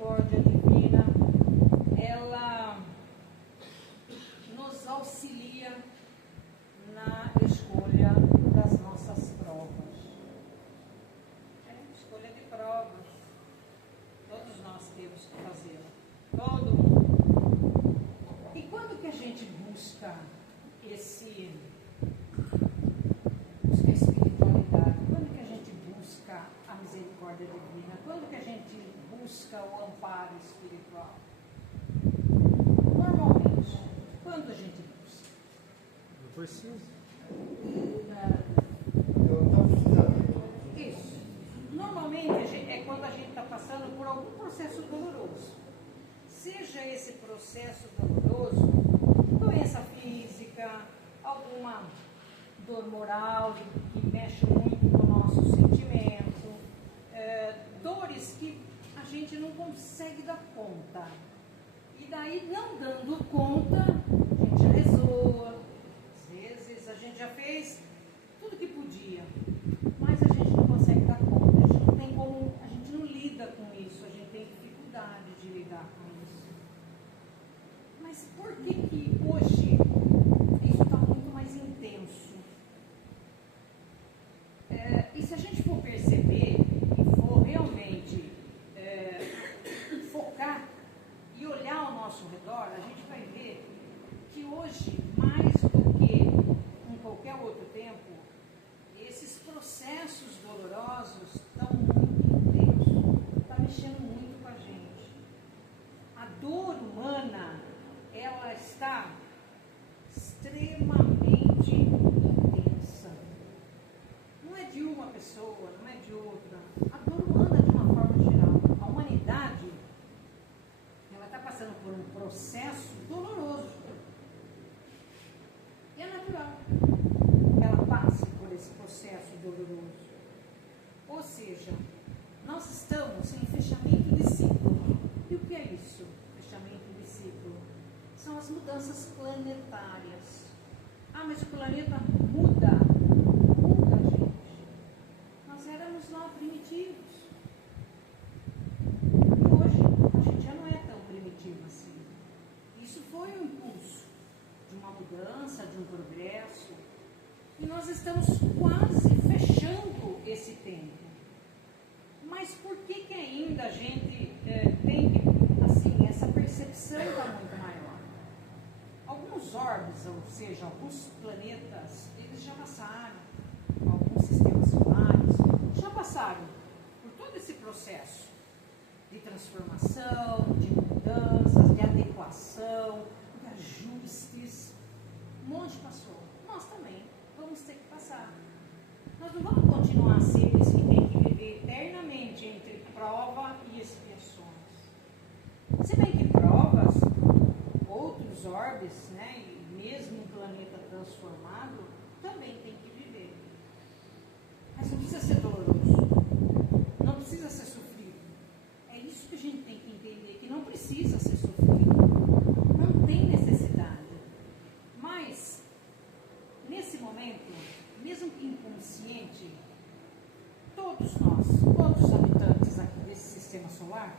misericórdia divina, ela nos auxilia na escolha das nossas provas. Escolha de provas. Todos nós temos que fazê-la. Todo mundo. E quando que a gente busca busca a espiritualidade? Quando que a gente busca a misericórdia divina? Quando que a gente busca o amparo espiritual? Normalmente, quando a gente busca? Não precisa. Eu não precisava. Isso. Normalmente é quando a gente está passando por algum processo doloroso. Seja esse processo doloroso, doença física, alguma dor moral que mexe muito com o nosso sentimento, dores que a gente não consegue dar conta. E daí, não dando conta, a gente já rezou, às vezes a gente já fez tudo que podia, mas a gente não consegue dar conta, a gente não tem como, a gente não lida com isso, a gente tem dificuldade de lidar com isso. Mas por que hoje isso está muito mais intenso? E se a gente for perceber e for realmente focar e olhar ao nosso redor, a gente vai ver que hoje, mais do que em qualquer outro tempo, esses processos dolorosos estão muito intensos, está mexendo muito com a gente. A dor humana, ela está extremamente intensa. Não é de uma pessoa, não é de outra. A dor humana, de uma forma geral, a humanidade, ela está passando por um processo doloroso. E é natural que ela passe por esse processo doloroso. Ou seja, nós estamos em fechamento de ciclo. E o que é isso? Fechamento de ciclo. São as mudanças planetárias. Ah, mas o planeta muda. Muda, gente. Nós éramos lá primitivos. E hoje a gente já não é tão primitivo assim. Isso foi um impulso de uma mudança, de um progresso. E nós estamos quase fechando esse tempo. Mas por que ainda a gente tem assim, essa percepção está muito maior? Alguns orbes, ou seja, alguns planetas, eles já passaram, alguns sistemas solares, já passaram por todo esse processo de transformação, de mudanças, de adequação, de ajustes. Um monte passou. Nós também vamos ter que passar. Nós não vamos continuar seres que têm que viver eternamente entre prova e expiações. Se bem que provas, outros orbes, né, e mesmo um planeta transformado, também tem que viver. Mas não precisa ser doloroso. Não precisa ser sofrido. É isso que a gente tem que entender, que não precisa ser sofrido. Não tem necessidade. Mas, nesse momento, mesmo que inconsciente, todos nós, todos os habitantes aqui desse sistema solar,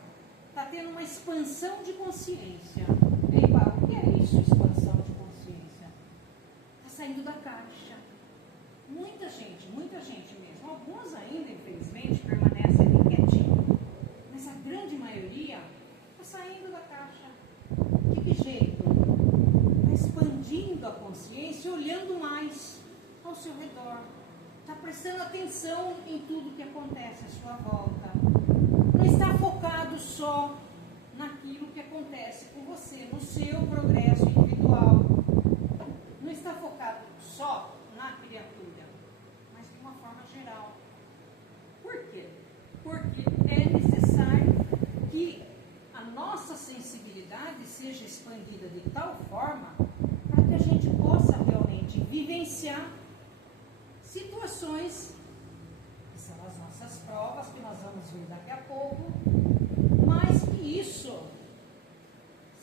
está tendo uma expansão de consciência. Epa, o que é isso, expansão de consciência? Está saindo da caixa. Muita gente mesmo. Alguns ainda, infelizmente, permanecem ali quietinhos. Mas a grande maioria está saindo da caixa. De que jeito? Está expandindo a consciência, olhando mais ao seu redor. Está prestando atenção em tudo que acontece à sua volta. Não está focado só naquilo que acontece com você, no seu progresso individual. Não está focado só na criatura, mas de uma forma geral. Por quê? Porque é necessário que a nossa sensibilidade seja expandida de tal forma para que a gente possa realmente vivenciar situações que são as nossas provas, que nós vamos ver daqui a pouco, mas que isso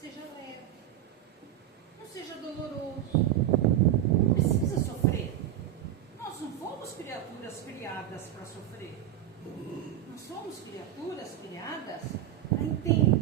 seja leve, não seja doloroso, não precisa sofrer. Nós não fomos criaturas criadas para sofrer, nós somos criaturas criadas para entender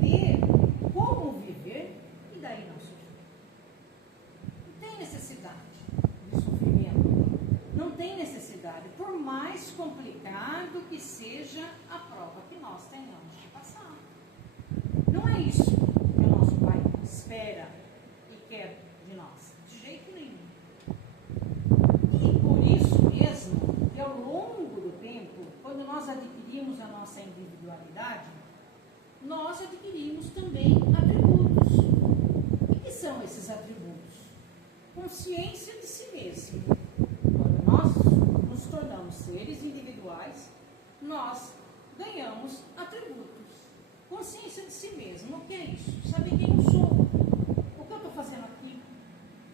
que é isso? Saber quem eu sou. O que eu estou fazendo aqui?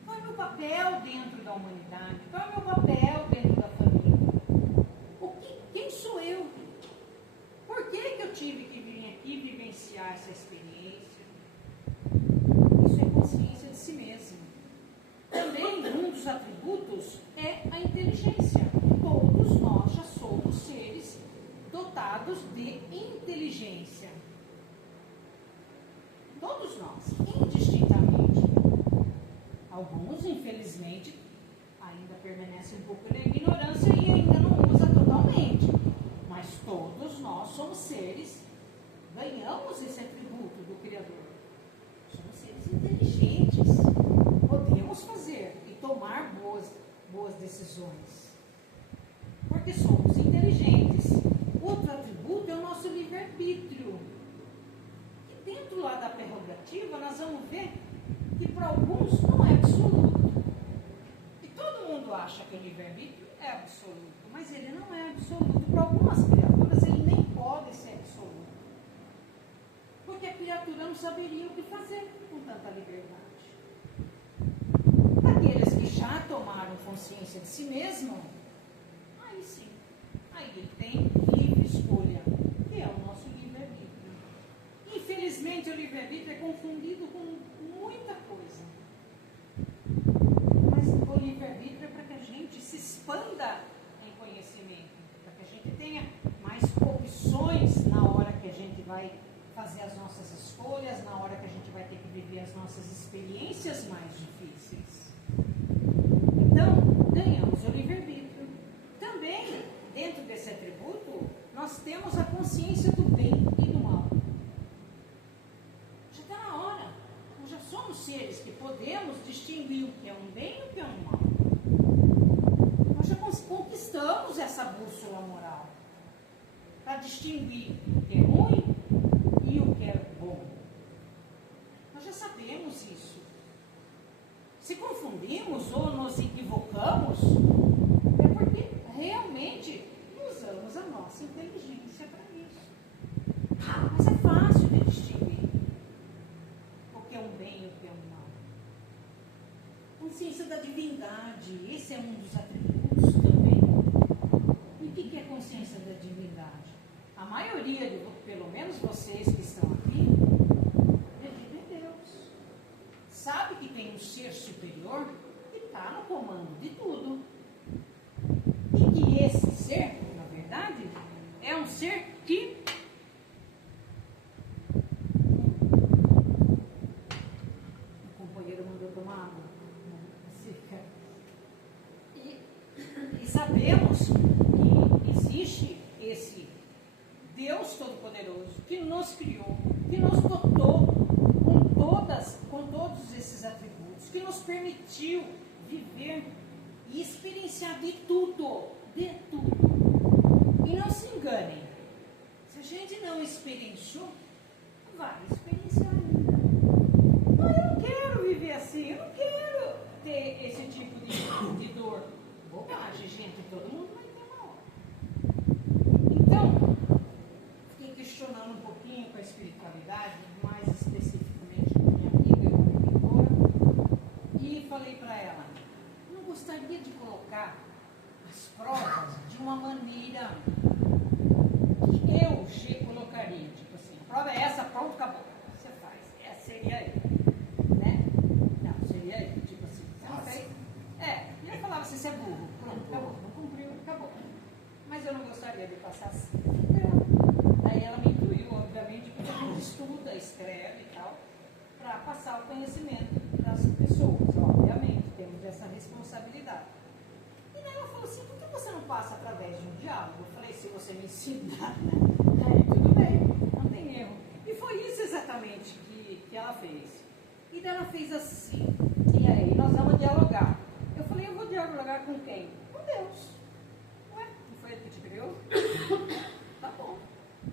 Qual é o meu papel dentro da humanidade? Qual é o meu papel dentro da família? Quem sou eu? Por que eu tive que vir aqui vivenciar essa experiência? Isso é consciência de si mesmo. Também um dos atributos é a inteligência. Todos nós já somos seres dotados de inteligência. Todos nós, indistintamente. Alguns, infelizmente, ainda permanecem um pouco na ignorância e ainda não usa totalmente. Mas todos nós somos seres, ganhamos esse atributo do Criador. Somos seres inteligentes. Podemos fazer e tomar boas decisões. Porque somos inteligentes. Outro atributo é o nosso livre-arbítrio. E dentro lá da prerrogativa, nós vamos ver que para alguns não é absoluto. E todo mundo acha que o livre-arbítrio é absoluto, mas ele não é absoluto. Para algumas criaturas, ele nem pode ser absoluto. Porque a criatura não saberia o que fazer com tanta liberdade. Aqueles que já tomaram consciência de si mesmo, aí sim, aí ele tem livre escolha, que é o nosso livre-arbítrio. Infelizmente, o livre-arbítrio é confundido com muita coisa. Mas o livre-arbítrio é para que a gente se expanda em conhecimento, para que a gente tenha mais opções na hora que a gente vai fazer as nossas escolhas, na hora que a gente vai ter que viver as nossas experiências mais difíceis. Então, ganhamos o livre-arbítrio. Também, dentro desse atributo, nós temos a consciência do bem e do mal. Já está na hora. Nós já somos seres que podemos distinguir o que é um bem e o que é um mal. Nós já conquistamos essa bússola moral para distinguir o que é ruim e o que é bom. Nós já sabemos isso. Se confundimos ou nos equivocamos, é porque realmente usamos a nossa inteligência para isso. Mas é fácil de distinguir o que é um bem e o que é um mal. Consciência da divindade, esse é um dos atributos também. E o que é consciência da divindade? A maioria, pelo menos vocês que estão aqui, acredita em Deus. Sabe que tem um ser superior que está no comando de tudo. E que esse ser, na verdade, é um ser que o companheiro mandou tomar água. E sabemos que existe esse Deus Todo-Poderoso que nos criou, que nos dotou com todos esses atributos, que nos permitiu viver e experienciar de tudo. E não se enganem, se a gente não experienciou, vai experienciar ainda. Mas eu não quero viver assim, eu não quero ter esse tipo de dor. Bobagem, gente, todo mundo vai ter uma hora. Então, fiquei questionando um pouquinho com a espiritualidade, mais especificamente com minha amiga, mentora, e falei para ela, não gostaria de colocar as provas de uma maneira que eu colocaria, tipo assim, a prova é essa, pronto, acabou, você faz, essa seria aí, né? Não, seria aí, tipo assim, você não fez, e eu falava assim, você é burro, pronto, acabou, não cumpriu, acabou. Mas eu não gostaria de passar assim. Aí ela me incluiu, obviamente, porque a gente estuda, escreve e tal, para passar o conhecimento das pessoas, obviamente, temos essa responsabilidade. E daí ela falou assim, por que você não passa através de um diálogo? Eu falei, se você me ensinar, né? Aí tudo bem, não tem erro. E foi isso exatamente que ela fez. E daí ela fez assim, e aí nós vamos dialogar. Eu falei, eu vou dialogar com quem? Com Deus. Ué, não foi ele que te criou? Tá bom.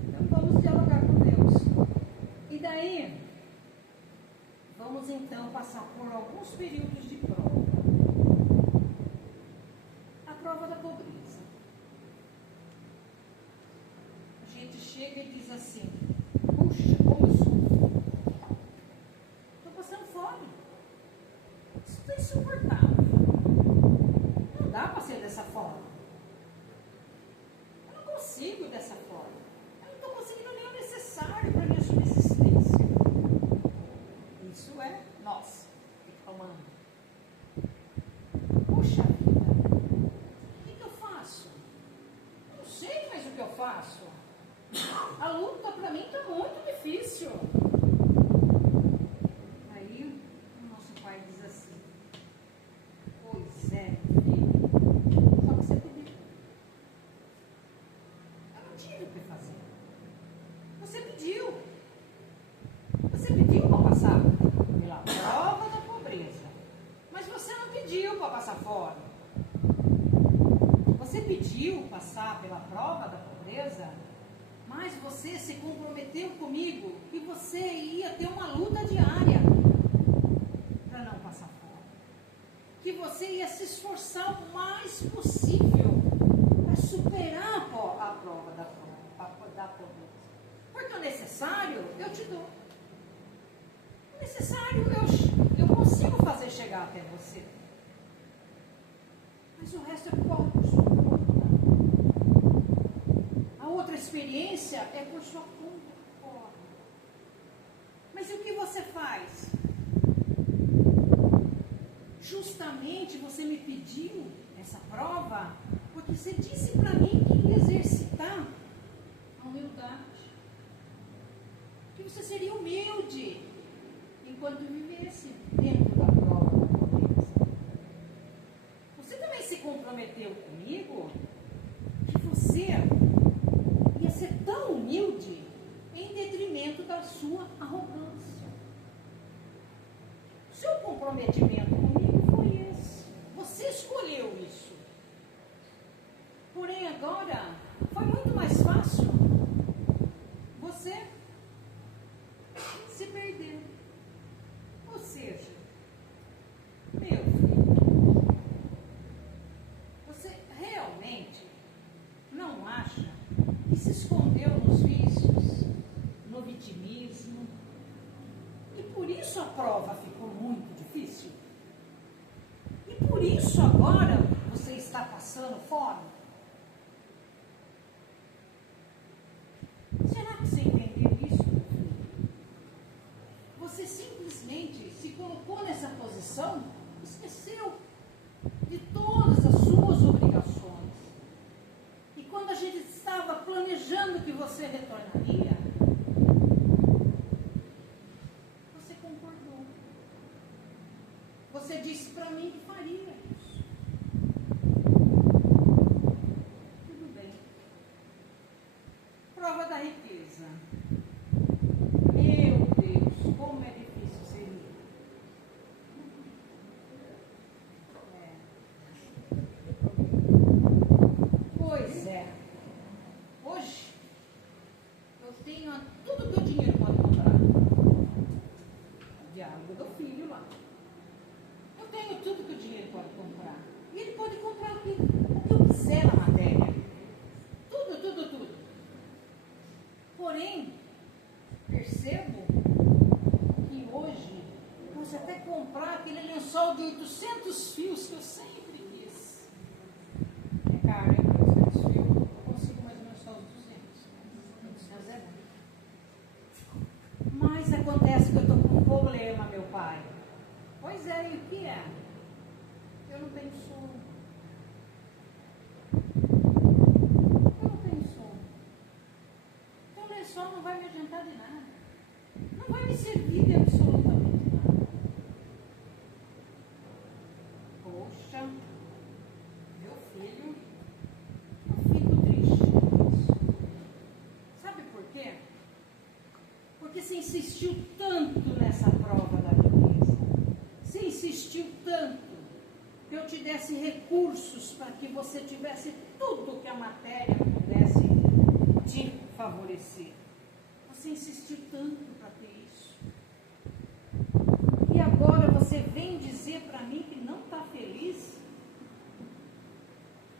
Então vamos dialogar com Deus. E daí, vamos então passar por alguns períodos de prova. A prova da pobreza. A gente chega e diz assim, puxa, como eu sofro. fora. Isso está insuportável. Não dá para ser dessa forma. Eu não consigo dessa forma. Eu não estou conseguindo nem o necessário para minha subsistência. Isso é nós reclamando. Puxa vida, o que eu faço? Não sei mais o que eu faço. A luta para mim está muito difícil. Aí o nosso pai diz assim: pois é, filho, só que você pediu. Eu não tive o que fazer. Você pediu. Você pediu para passar pela prova da pobreza. Mas você não pediu para passar fora. Você pediu passar pela prova da pobreza, mas você se comprometeu comigo que você ia ter uma luta diária para não passar fora. Que você ia se esforçar o mais possível para superar a prova da pobreza. Porque o necessário eu te dou. O necessário eu consigo fazer chegar até você. Mas o resto é por sua conta. A outra experiência é por sua conta. Mas e o que você faz? Justamente você me pediu essa prova porque você disse para mim que ia exercitar a humildade. Que você seria humilde enquanto vivesse dentro da prova da pobreza. Você também se comprometeu comigo que você ia ser tão humilde em detrimento da sua arrogância. Seu comprometimento comigo foi esse. Você escolheu isso. Porém, agora foi muito mais fácil você se perder. Ou seja, meu filho, você realmente não acha que se escondeu nos vícios, no vitimismo, e por isso a prova ficou muito difícil? E por isso agora você está passando fome? Será que você entendeu isso, meu filho? Você simplesmente se colocou nessa posição, esqueceu de todas as suas obrigações. E quando a gente estava planejando que você retornaria, você concordou. Você disse para mim que faria isso. Tudo bem. Prova da riqueza. Meu Deus, como é difícil seria. Pois é. Hoje, eu tenho tudo que o dinheiro pode comprar. O diálogo do filho lá. Eu tenho tudo que o dinheiro pode comprar. E ele pode comprar o que eu quiser na matéria. Tudo, tudo, tudo. Porém, percebo que hoje posso até comprar aquele lençol de 800 fios que eu sempre quis. É caro, hein? 800 fios. Eu consigo mais ou menos só os 200. 800 é bom. Mas acontece que eu estou com um problema, meu pai. Pois é, e o que é? Eu não tenho sono. Eu não tenho sono. Então o lençol não vai me adiantar de nada. Não vai me servir de absolutamente nada. Poxa, meu filho, eu fico triste com isso. Sabe por quê? Porque você insistiu tanto nessa prova da riqueza. Você insistiu tanto que eu te desse recursos para que você tivesse tudo que a matéria pudesse te favorecer. Você insistiu tanto para ter isso. E agora você vem dizer para mim que não está feliz?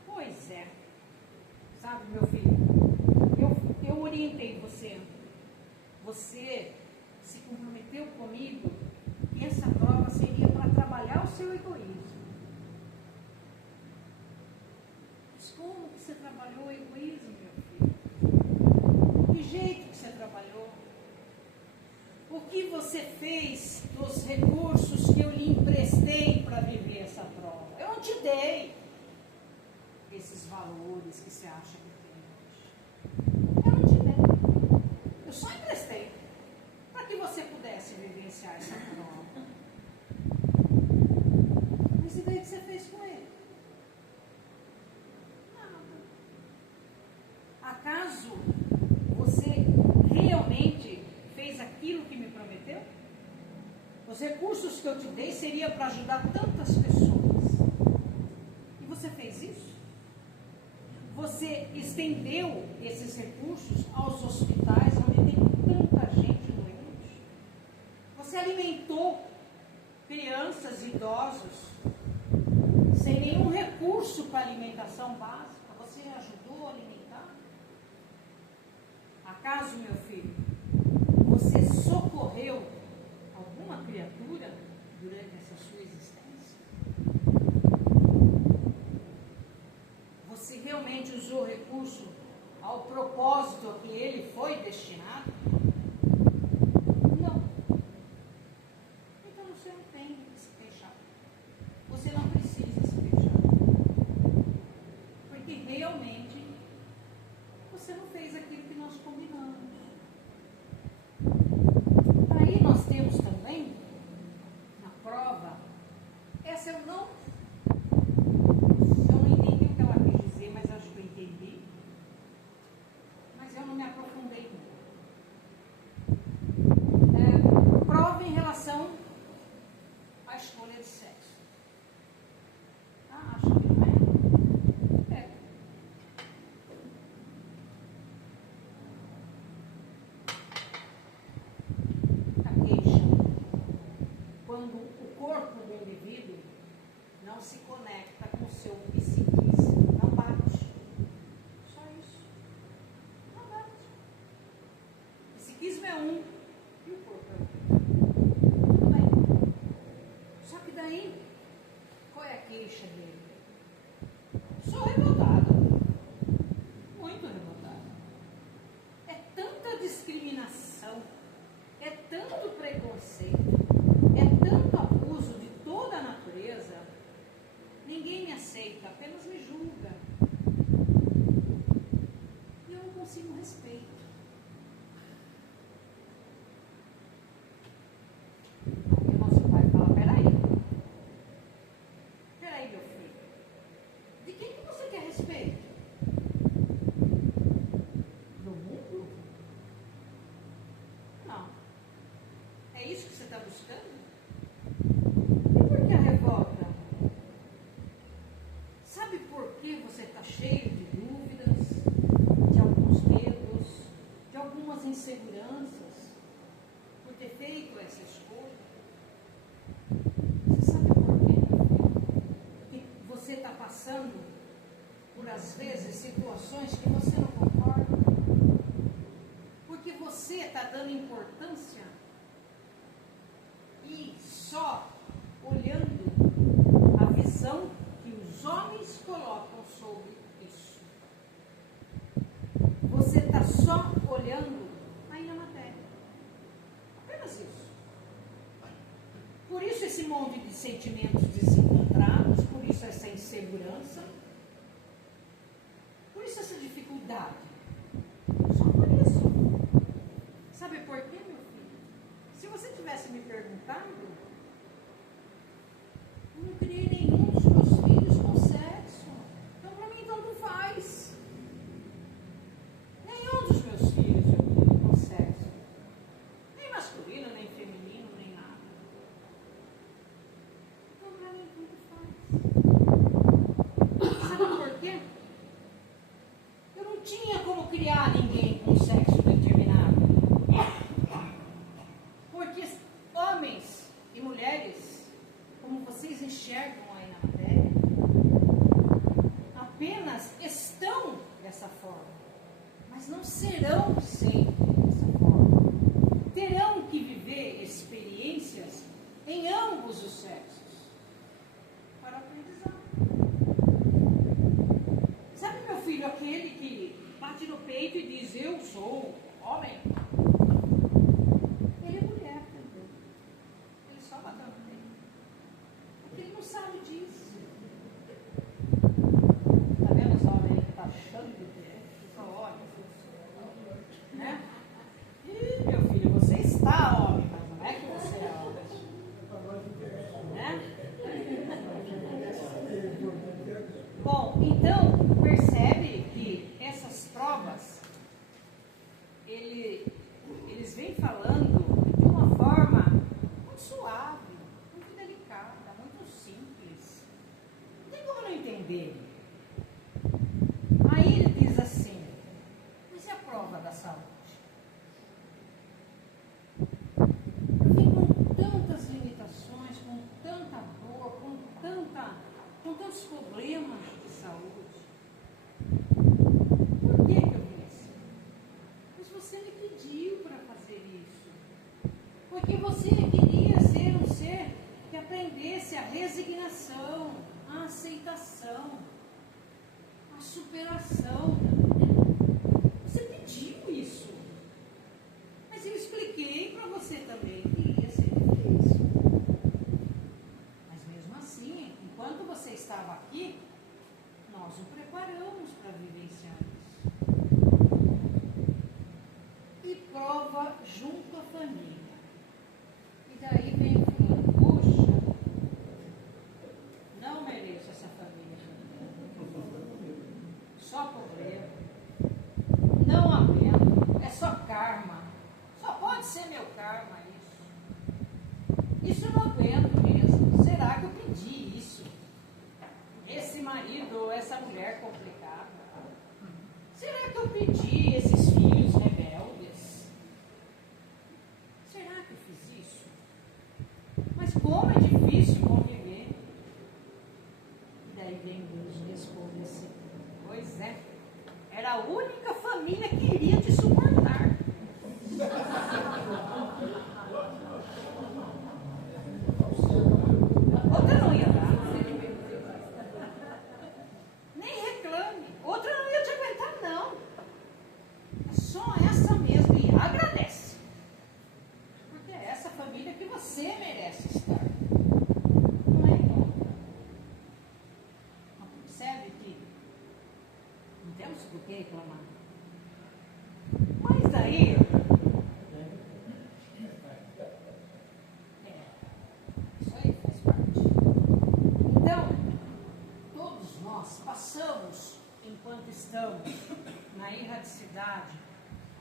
Pois é. Sabe, meu filho, eu orientei você. Você se comprometeu comigo e essa prova fez dos recursos que eu lhe emprestei para viver essa prova? Eu não te dei esses valores que você acha que tem hoje. Eu não te dei. Eu só emprestei para que você pudesse vivenciar essa prova. Mas e daí o que você fez com ele? Nada. Acaso você realmente fez aquilo que me prometeu? Os recursos que eu te dei seria para ajudar tantas pessoas. E você fez isso? Você estendeu esses recursos aos hospitais onde tem tanta gente doente? Você alimentou crianças e idosos sem nenhum recurso para alimentação básica? Você ajudou a alimentar? Acaso, meu filho, você socorreu alguma criatura durante essa sua existência? Você realmente usou o recurso ao propósito a que ele foi destinado? Não. Então você não tem que se queixar. Você não precisa se queixar. Porque realmente você não fez aquilo que nós combinamos. Aí nós temos também, na prova, essa eu não entendi o que ela quis dizer, mas acho que eu entendi. Mas eu não me aprofundei muito. Prova em relação à escolha de sexo. Acho que não é? É. A queixa. Quando o corpo do indivíduo não se conecta com o seu psiquismo, não bate. Só isso. Não bate. O psiquismo é um e o corpo é outro. Tudo bem. Só que daí, qual é a queixa dele? Sou revoltado. Muito revoltado. É tanta discriminação, é tanto preconceito, é tanto abuso de toda a natureza. Ninguém me aceita, apenas me julga. E eu não consigo respeito. Aí o nosso pai fala, peraí, meu filho, de quem que você quer respeito? Do mundo? Não. É isso que você está buscando? E por que a revolta? Sabe por que você está cheio de dúvidas, de alguns medos, de algumas inseguranças, por ter feito essa escolha? Você sabe por quê? Que você está passando por, às vezes, situações que você não concorda? Porque você está dando importância e só olhando a visão que os homens colocam sobre isso. Você está só olhando aí na matéria. Apenas isso. Por isso esse monte de sentimentos desencontrados, por isso essa insegurança, por isso essa dificuldade. Só por isso. Sabe por quê, meu filho? Se você tivesse me perguntado, eu não criei nenhum dos meus filhos com sexo. Então, para mim, tanto faz. Nenhum dos meus filhos eu criei com sexo. Nem masculino, nem feminino, nem nada. Então, para mim, tanto faz. Sabe por quê? Eu não tinha como criar ninguém com sexo determinado. Porque homens e mulheres, como vocês enxergam aí na matéria, apenas estão dessa forma, mas não serão sempre dessa forma. Terão que viver experiências em ambos os sexos para aprendizado. Sabe, meu filho, aquele que bate no peito e diz, eu sou homem? Ele é mulher também. Então, percebe que essas provas, eles vêm falando de uma forma muito suave, muito delicada, muito simples. Não tem como não entender. Aí ele diz assim, mas e a prova da saúde? Eu vim com tantas limitações, com tanta dor, com tantos problemas de saúde. Por que eu vim assim? Mas você me pediu para fazer isso. Porque você queria ser um ser que aprendesse a resignação, a aceitação, a superação. Você pediu isso. Mas eu expliquei para você também que iria ser difícil. Mas mesmo assim, enquanto você estava aqui, nós o preparamos para vivenciar isso. E prova junto à família. E daí vem falando, puxa, não mereço essa família. Só problema. Não aguento. É só karma. Só pode ser meu karma isso. Isso eu não aguento mesmo. Será que eu pedi isso? Esse marido ou essa mulher complicada? Será que eu pedi esses filhos rebeldes? Será que eu fiz isso? Mas como é difícil conviver. E daí vem Deus e responde assim, pois é, era a única família que iria te suportar. Outra não ia dar. Nem reclame. Outra não ia te aguentar, não. É só essa mesmo. E agradece. Porque é essa família que você merece estar. Não é outra. Mas percebe que não temos por que reclamar. Mas daí... Isso aí faz parte. Então, todos nós passamos, enquanto estamos na erradicidade.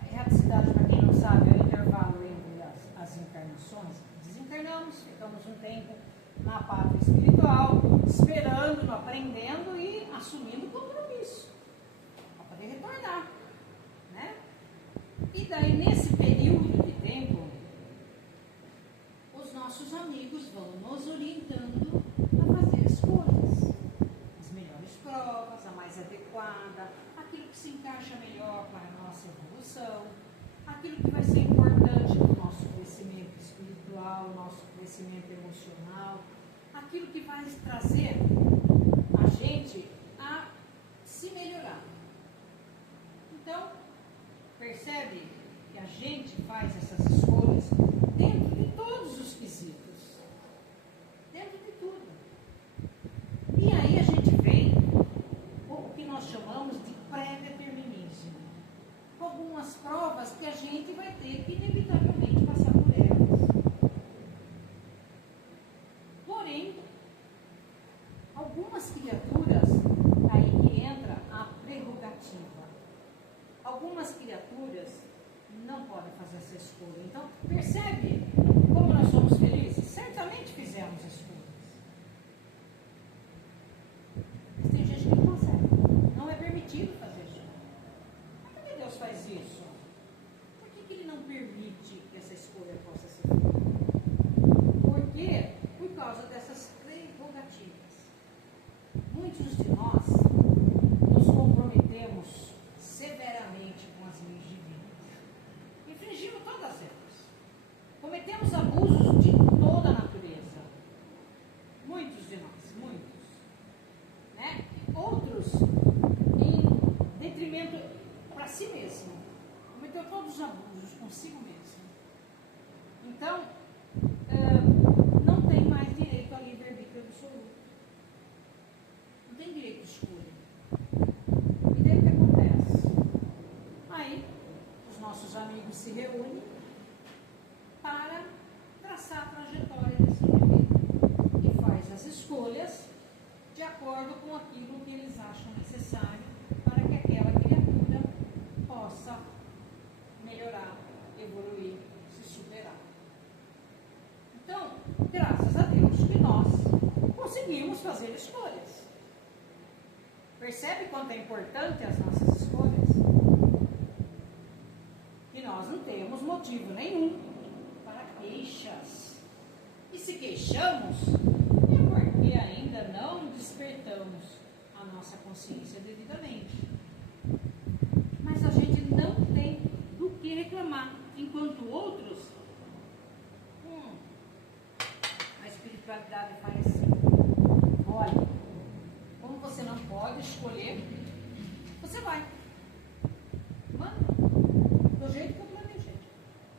A erradicidade, para quem não sabe, é o intervalo entre as encarnações. Desencarnamos, ficamos um tempo na pátria espiritual, esperando, aprendendo e assumindo compromisso para poder retornar, né? E daí, nesse período de tempo, os nossos amigos vão nos orientando a fazer escolhas. As melhores provas, a mais adequada, aquilo que se encaixa melhor para a nossa evolução, aquilo que vai ser importante para o nosso crescimento espiritual, nosso crescimento emocional, aquilo que vai trazer a gente a se melhorar. Então, percebe que a gente faz essas escolhas dentro de todos os quesitos, dentro de tudo. E aí a gente vem o que nós chamamos de pré-determinismo. Algumas provas que a gente vai ter que inevitavelmente passar por elas. Porém, algumas criaturas, aí que entra a prerrogativa. Algumas criaturas não podem fazer essa escolha. Então, percebe como nós somos felizes? Certamente fizemos escolhas. Mas tem gente que não consegue. Não é permitido fazer escolha. Por que Deus faz isso? Por que Ele não permite que essa escolha possa ser feita? Por quê? Por causa dessas prerrogativas. Muitos de nós nos comprometemos severamente com as leis divinas. Infringimos todas elas. Cometemos abusos de toda a natureza. Muitos de nós, muitos. Né? Outros em detrimento para si mesmo. Cometeu todos os abusos consigo mesmo. Então, não tem mais direito a livre-arbítrio absoluto. Não tem direito de escolha. E daí o que acontece? Aí, os nossos amigos se reúnem para traçar a trajetória desse indivíduo e faz as escolhas de acordo com aquilo que eles acham necessário para que aquela criatura possa melhorar, evoluir, se superar. Então, graças a Deus que nós conseguimos fazer escolhas. Percebe quanto é importante as nossas escolhas? E nós não temos motivo nenhum para queixas. E se queixamos, é porque ainda não despertamos a nossa consciência devidamente. Mas a gente não tem do que reclamar, enquanto outros, a espiritualidade faz assim. Olha, como você não pode escolher, você vai. Manda, do jeito que eu planejei.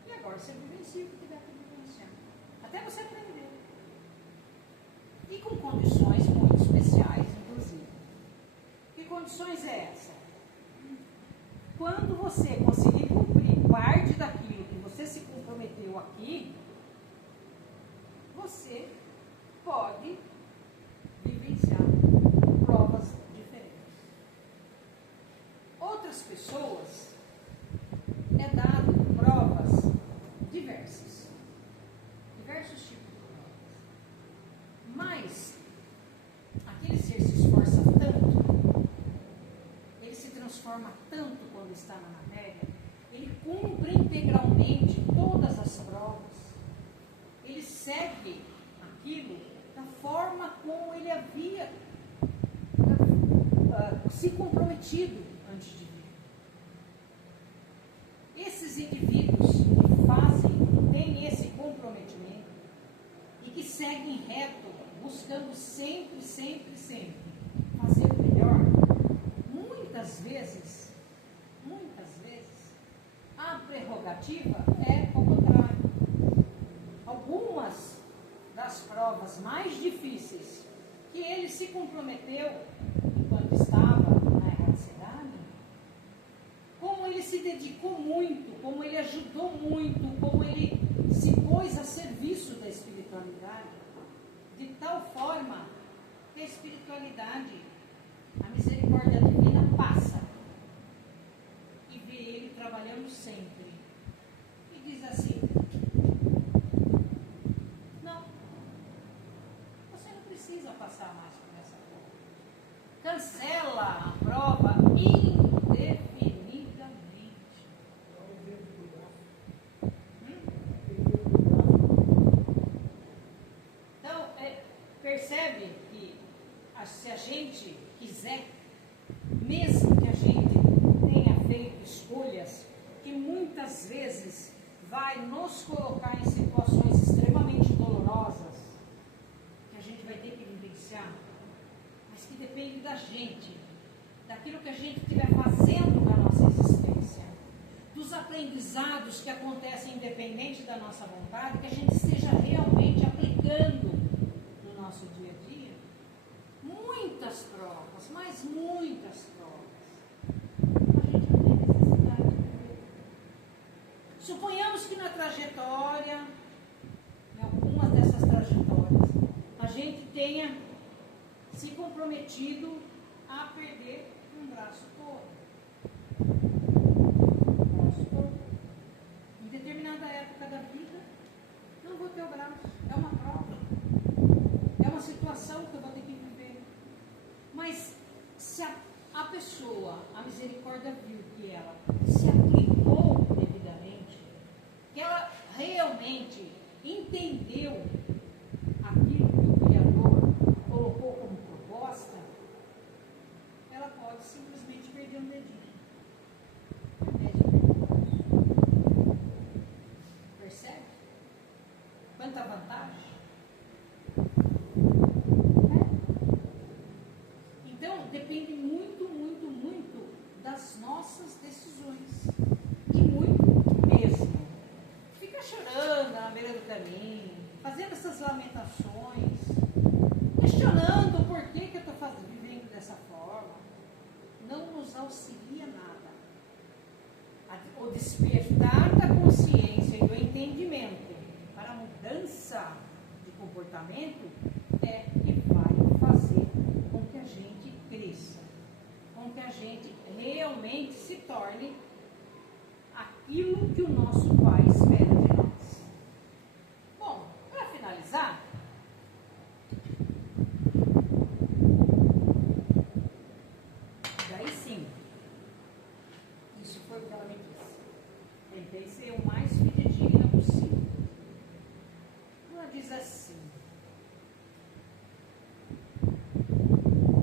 E agora você vivencia o que tiver que vivenciar. Até você aprender. E com condições muito especiais, inclusive. Que condições é essa? Quando você conseguir cumprir parte daquilo que você se comprometeu aqui, você pode vivenciar provas diferentes. Outras pessoas é dado provas diversos tipos de provas. Mas aquele ser se esforça tanto, ele se transforma tanto quando está na matéria, ele cumpre integralmente todas as provas, ele segue aquilo da forma como ele havia se comprometido antes de vir. Esses indivíduos que fazem, têm esse comprometimento e que seguem reto, buscando sempre fazer o melhor, muitas vezes, a prerrogativa é ao contrário. Algumas das provas mais difíceis que ele se comprometeu enquanto estava na erradicidade, como ele se dedicou muito, como ele ajudou muito, como ele se pôs a serviço da espiritualidade, de tal forma que a espiritualidade, a misericórdia divina passa e vê ele trabalhando sempre e diz assim: não, você não precisa passar mais por essa prova, cancela a prova indefinidamente. Então, percebe que se a gente quiser, mesmo que a gente tenha feito escolhas que muitas vezes vai nos colocar em situações extremamente dolorosas, que a gente vai ter que vivenciar, mas que depende da gente, daquilo que a gente estiver fazendo na nossa existência, dos aprendizados que acontecem independente da nossa vontade, que a gente esteja realmente aplicando no nosso dia a dia. Muitas provas, mas muitas provas, a gente não tem necessidade de viver. Suponhamos que na trajetória, em algumas dessas trajetórias, a gente tenha se comprometido a perder um braço todo. Em determinada época da vida, não vou ter o braço. É uma prova. É uma situação que eu vou ter que viver. Mas se a pessoa, a misericórdia viu que ela se aplicou devidamente, que ela realmente entendeu aquilo que o Criador colocou como proposta, ela pode simplesmente perder um dedinho. Percebe? Quanta vantagem? Então, depende muito das nossas decisões. E muito mesmo. Fica chorando na beira do caminho, fazendo essas lamentações, questionando por que eu estou vivendo dessa forma, não nos auxilia nada. O despertar da consciência e do entendimento para a mudança de comportamento é que vai fazer com que a gente cresça. com que a gente realmente se torne aquilo que o nosso Pai espera de nós. Bom, para finalizar, daí sim, isso foi o que ela me disse. Tentei ser o mais fidedigna possível. Ela diz assim: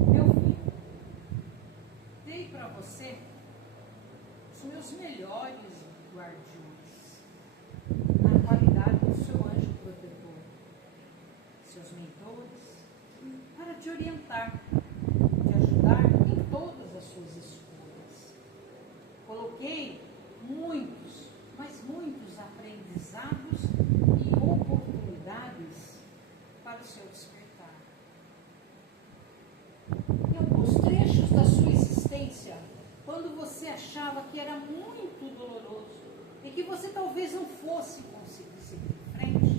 meu filho, dei para você os meus melhores guardiões, na qualidade do seu anjo protetor, seus mentores, para te orientar, te ajudar em todas as suas escolhas. Coloquei muitos, mas muitos aprendizados e oportunidades para o seu despertar. Em alguns trechos da sua existência, quando você achava que era muito doloroso e que você talvez não fosse conseguir seguir em frente,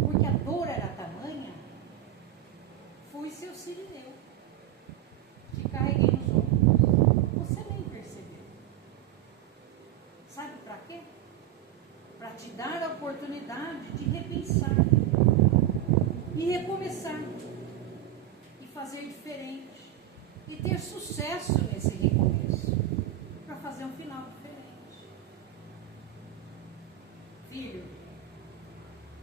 porque a dor era tamanha, fui seu sirineu. Te carreguei nos ombros. Você nem percebeu. Sabe para quê? Para te dar a oportunidade de repensar e recomeçar e fazer diferente e ter sucesso nesse recomeço, para fazer um final diferente. Filho,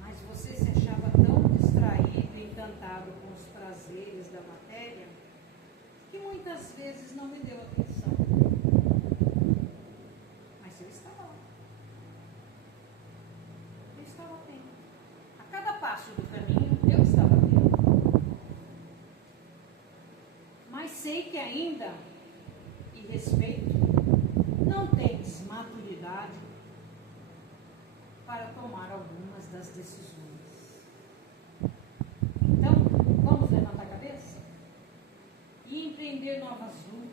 mas você se achava tão distraído e encantado com os prazeres da matéria que muitas vezes não me deu atenção. Mas eu estava lá. Eu estava atento. A cada passo do caminho, eu estava atento. Mas sei que ainda, e respeito, não tens maturidade para tomar algumas das decisões. Então, vamos levantar a cabeça e empreender novas lutas